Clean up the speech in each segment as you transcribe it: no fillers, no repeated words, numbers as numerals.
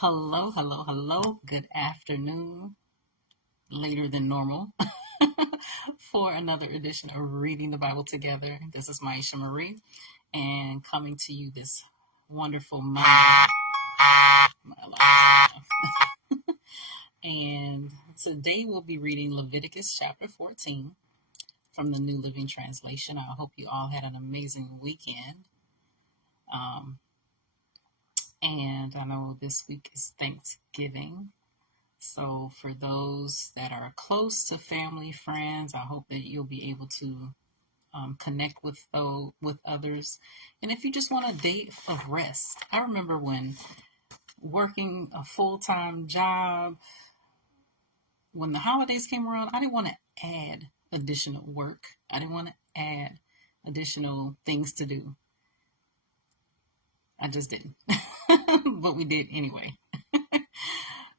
Hello, hello, hello. Good afternoon, later than normal, for another edition of Reading the Bible Together. This is Myesha Marie, and coming to you this wonderful Monday. And today we'll be reading Leviticus Chapter 14 from the New Living Translation. I hope you all had an amazing weekend. And I know this week is Thanksgiving. So for those that are close to family, friends, I hope that you'll be able to connect with others. And if you just want a day of rest, I remember when working a full-time job, when the holidays came around, I didn't want to add additional work. I didn't want to add additional things to do. I just didn't. But we did anyway.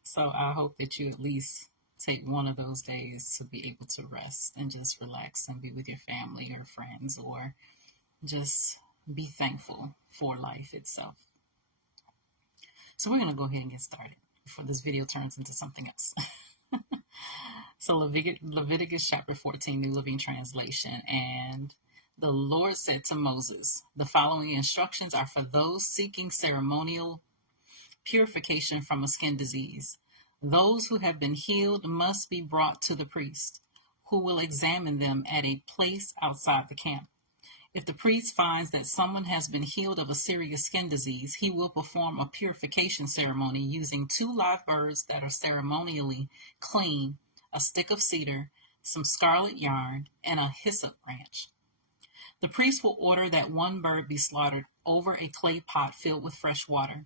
So I hope that you at least take one of those days to be able to rest and just relax and be with your family or friends, or just be thankful for life itself. So we're going to go ahead and get started before this video turns into something else. So Leviticus chapter 14, New Living Translation. And the Lord said to Moses, the following instructions are for those seeking ceremonial purification from a skin disease. Those who have been healed must be brought to the priest, who will examine them at a place outside the camp. If the priest finds that someone has been healed of a serious skin disease, he will perform a purification ceremony using 2 live birds that are ceremonially clean, a stick of cedar, some scarlet yarn, and a hyssop branch. The priest will order that 1 bird be slaughtered over a clay pot filled with fresh water.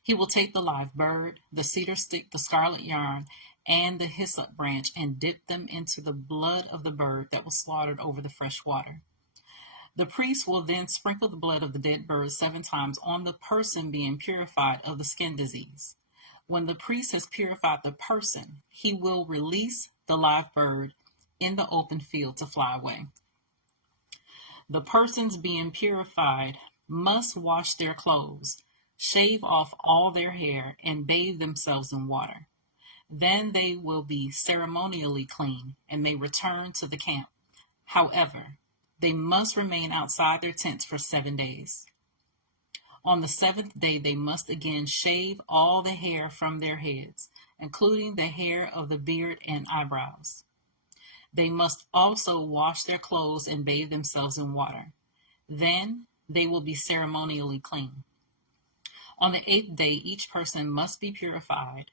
He will take the live bird, the cedar stick, the scarlet yarn, and the hyssop branch and dip them into the blood of the bird that was slaughtered over the fresh water. The priest will then sprinkle the blood of the dead bird 7 times on the person being purified of the skin disease. When the priest has purified the person, he will release the live bird in the open field to fly away. The persons being purified must wash their clothes, shave off all their hair, and bathe themselves in water. Then they will be ceremonially clean and may return to the camp. However, they must remain outside their tents for 7 days. On the 7th day, they must again shave all the hair from their heads, including the hair of the beard and eyebrows. They must also wash their clothes and bathe themselves in water. Then they will be ceremonially clean. On the 8th day, each person must be purified.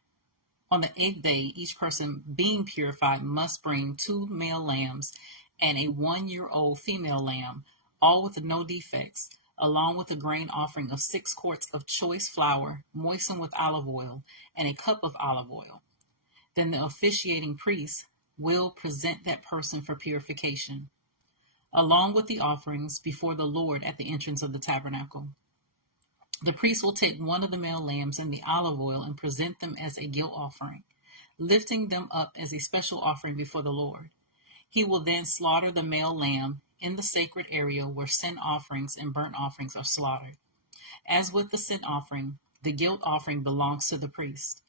On the 8th day, each person being purified must bring 2 male lambs and a 1-year-old female lamb, all with no defects, along with a grain offering of 6 quarts of choice flour moistened with olive oil and a cup of olive oil. Then the officiating priest will present that person for purification, along with the offerings before the Lord at the entrance of the tabernacle. The priest will take 1 of the male lambs and the olive oil and present them as a guilt offering, lifting them up as a special offering before the Lord. He will then slaughter the male lamb in the sacred area where sin offerings and burnt offerings are slaughtered. As with the sin offering, the guilt offering belongs to the priest.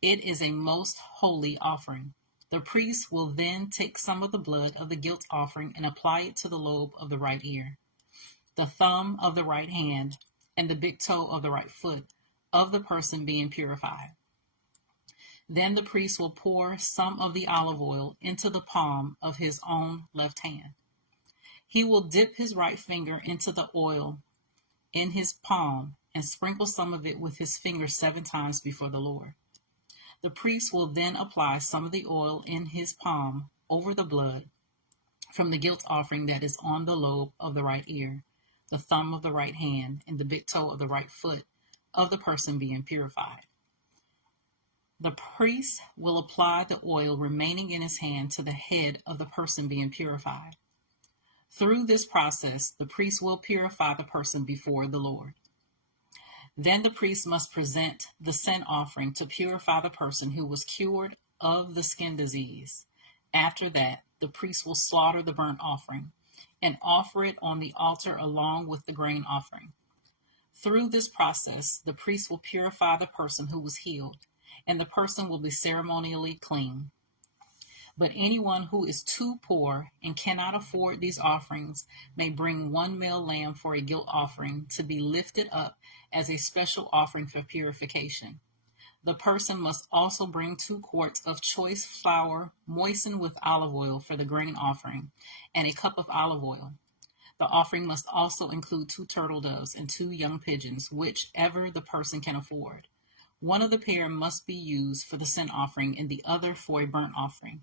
It is a most holy offering. The priest will then take some of the blood of the guilt offering and apply it to the lobe of the right ear, the thumb of the right hand, and the big toe of the right foot of the person being purified. Then the priest will pour some of the olive oil into the palm of his own left hand. He will dip his right finger into the oil in his palm and sprinkle some of it with his finger 7 times before the Lord. The priest will then apply some of the oil in his palm over the blood from the guilt offering that is on the lobe of the right ear, the thumb of the right hand, and the big toe of the right foot of the person being purified. The priest will apply the oil remaining in his hand to the head of the person being purified. Through this process, the priest will purify the person before the Lord. Then the priest must present the sin offering to purify the person who was cured of the skin disease. After that, the priest will slaughter the burnt offering and offer it on the altar along with the grain offering. Through this process, the priest will purify the person who was healed, and the person will be ceremonially clean. But anyone who is too poor and cannot afford these offerings may bring one male lamb for a guilt offering to be lifted up as a special offering for purification. The person must also bring 2 quarts of choice flour moistened with olive oil for the grain offering, and a cup of olive oil. The offering must also include 2 turtle doves and 2 young pigeons, whichever the person can afford. One of the pair must be used for the sin offering and the other for a burnt offering.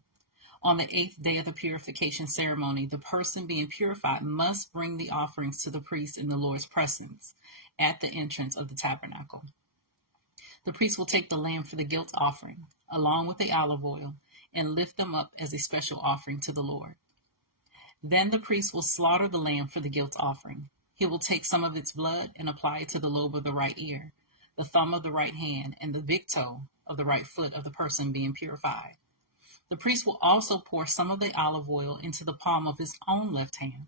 On the 8th day of the purification ceremony, the person being purified must bring the offerings to the priest in the Lord's presence at the entrance of the tabernacle. The priest will take the lamb for the guilt offering, along with the olive oil, and lift them up as a special offering to the Lord. Then the priest will slaughter the lamb for the guilt offering. He will take some of its blood and apply it to the lobe of the right ear, the thumb of the right hand, and the big toe of the right foot of the person being purified. The priest will also pour some of the olive oil into the palm of his own left hand.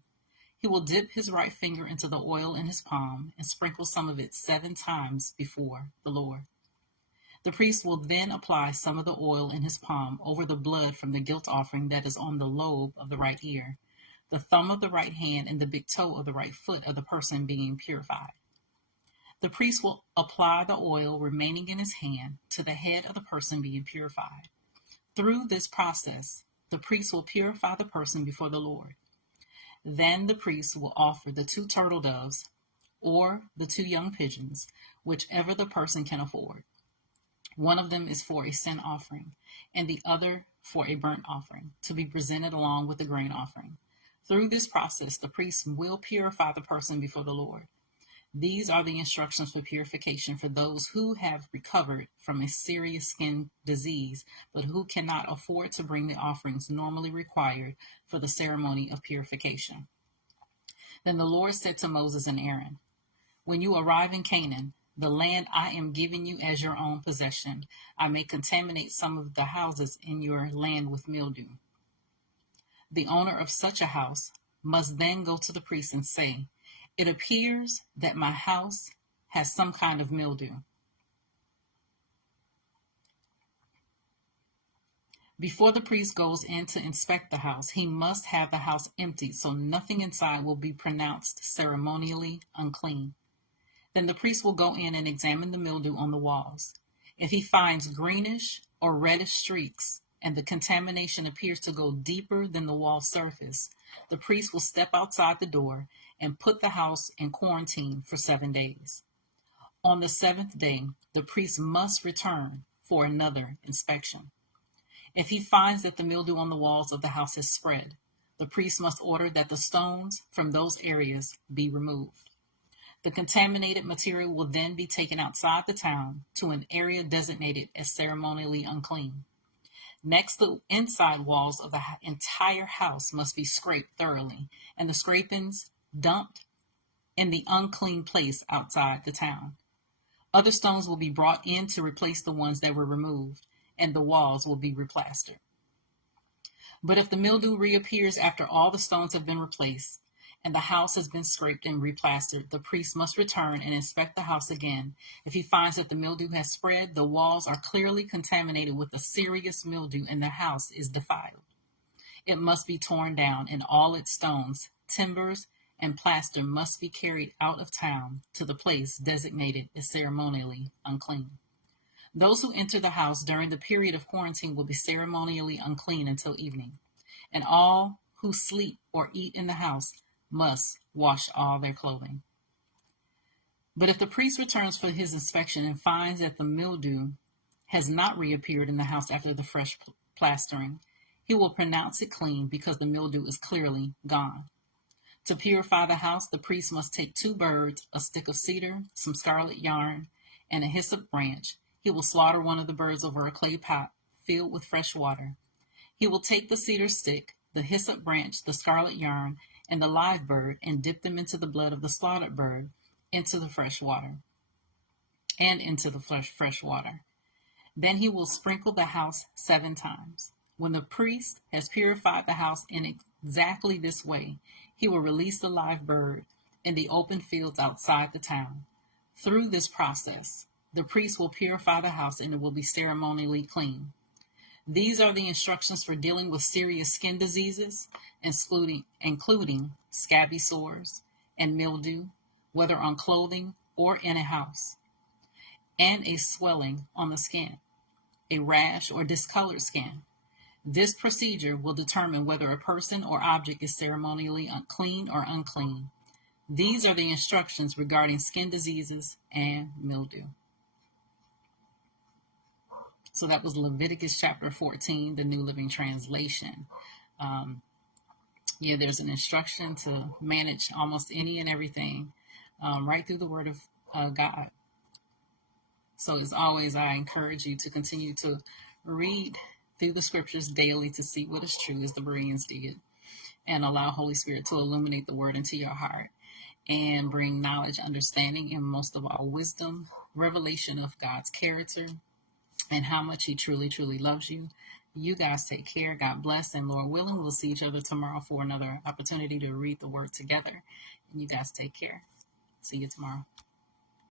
He will dip his right finger into the oil in his palm and sprinkle some of it 7 times before the Lord. The priest will then apply some of the oil in his palm over the blood from the guilt offering that is on the lobe of the right ear, the thumb of the right hand, and the big toe of the right foot of the person being purified. The priest will apply the oil remaining in his hand to the head of the person being purified. Through this process, the priest will purify the person before the Lord. Then the priest will offer the 2 turtle doves or the 2 young pigeons, whichever the person can afford. One of them is for a sin offering, and the other for a burnt offering, to be presented along with the grain offering. Through this process, the priest will purify the person before the Lord. These are the instructions for purification for those who have recovered from a serious skin disease, but who cannot afford to bring the offerings normally required for the ceremony of purification. Then the Lord said to Moses and Aaron, "When you arrive in Canaan, the land I am giving you as your own possession, I may contaminate some of the houses in your land with mildew. The owner of such a house must then go to the priest and say, 'It appears that my house has some kind of mildew.' Before the priest goes in to inspect the house, he must have the house emptied so nothing inside will be pronounced ceremonially unclean. Then the priest will go in and examine the mildew on the walls. If he finds greenish or reddish streaks, and the contamination appears to go deeper than the wall surface, the priest will step outside the door and put the house in quarantine for 7 days. On the 7th day, the priest must return for another inspection. If he finds that the mildew on the walls of the house has spread, the priest must order that the stones from those areas be removed. The contaminated material will then be taken outside the town to an area designated as ceremonially unclean. Next, the inside walls of the entire house must be scraped thoroughly, and the scrapings dumped in the unclean place outside the town. Other stones will be brought in to replace the ones that were removed, and the walls will be replastered. But if the mildew reappears after all the stones have been replaced, and the house has been scraped and replastered, the priest must return and inspect the house again. If he finds that the mildew has spread, the walls are clearly contaminated with a serious mildew, and the house is defiled. It must be torn down, and all its stones, timbers, and plaster must be carried out of town to the place designated as ceremonially unclean. Those who enter the house during the period of quarantine will be ceremonially unclean until evening, and all who sleep or eat in the house must wash all their clothing. But if the priest returns for his inspection and finds that the mildew has not reappeared in the house after the fresh plastering, he will pronounce it clean because the mildew is clearly gone. To purify the house, the priest must take 2 birds, a stick of cedar, some scarlet yarn, and a hyssop branch. He will slaughter one of the birds over a clay pot filled with fresh water. He will take the cedar stick, the hyssop branch, the scarlet yarn, and the live bird, and dip them into the blood of the slaughtered bird into the fresh water. Then he will sprinkle the house 7 times. When the priest has purified the house in exactly this way, he will release the live bird in the open fields outside the town. Through this process, the priest will purify the house and it will be ceremonially clean. These are the instructions for dealing with serious skin diseases, including scabby sores and mildew, whether on clothing or in a house, and a swelling on the skin, a rash or discolored skin. This procedure will determine whether a person or object is ceremonially clean or unclean. These are the instructions regarding skin diseases and mildew. So that was Leviticus chapter 14, the New Living Translation. There's an instruction to manage almost any and everything right through the Word of God. So as always, I encourage you to continue to read through the scriptures daily to see what is true, as the Bereans did, and allow Holy Spirit to illuminate the Word into your heart and bring knowledge, understanding, and most of all, wisdom, revelation of God's character, and how much he truly, truly loves you. You guys take care. God bless. And Lord willing, we'll see each other tomorrow for another opportunity to read the word together. And you guys take care. See you tomorrow.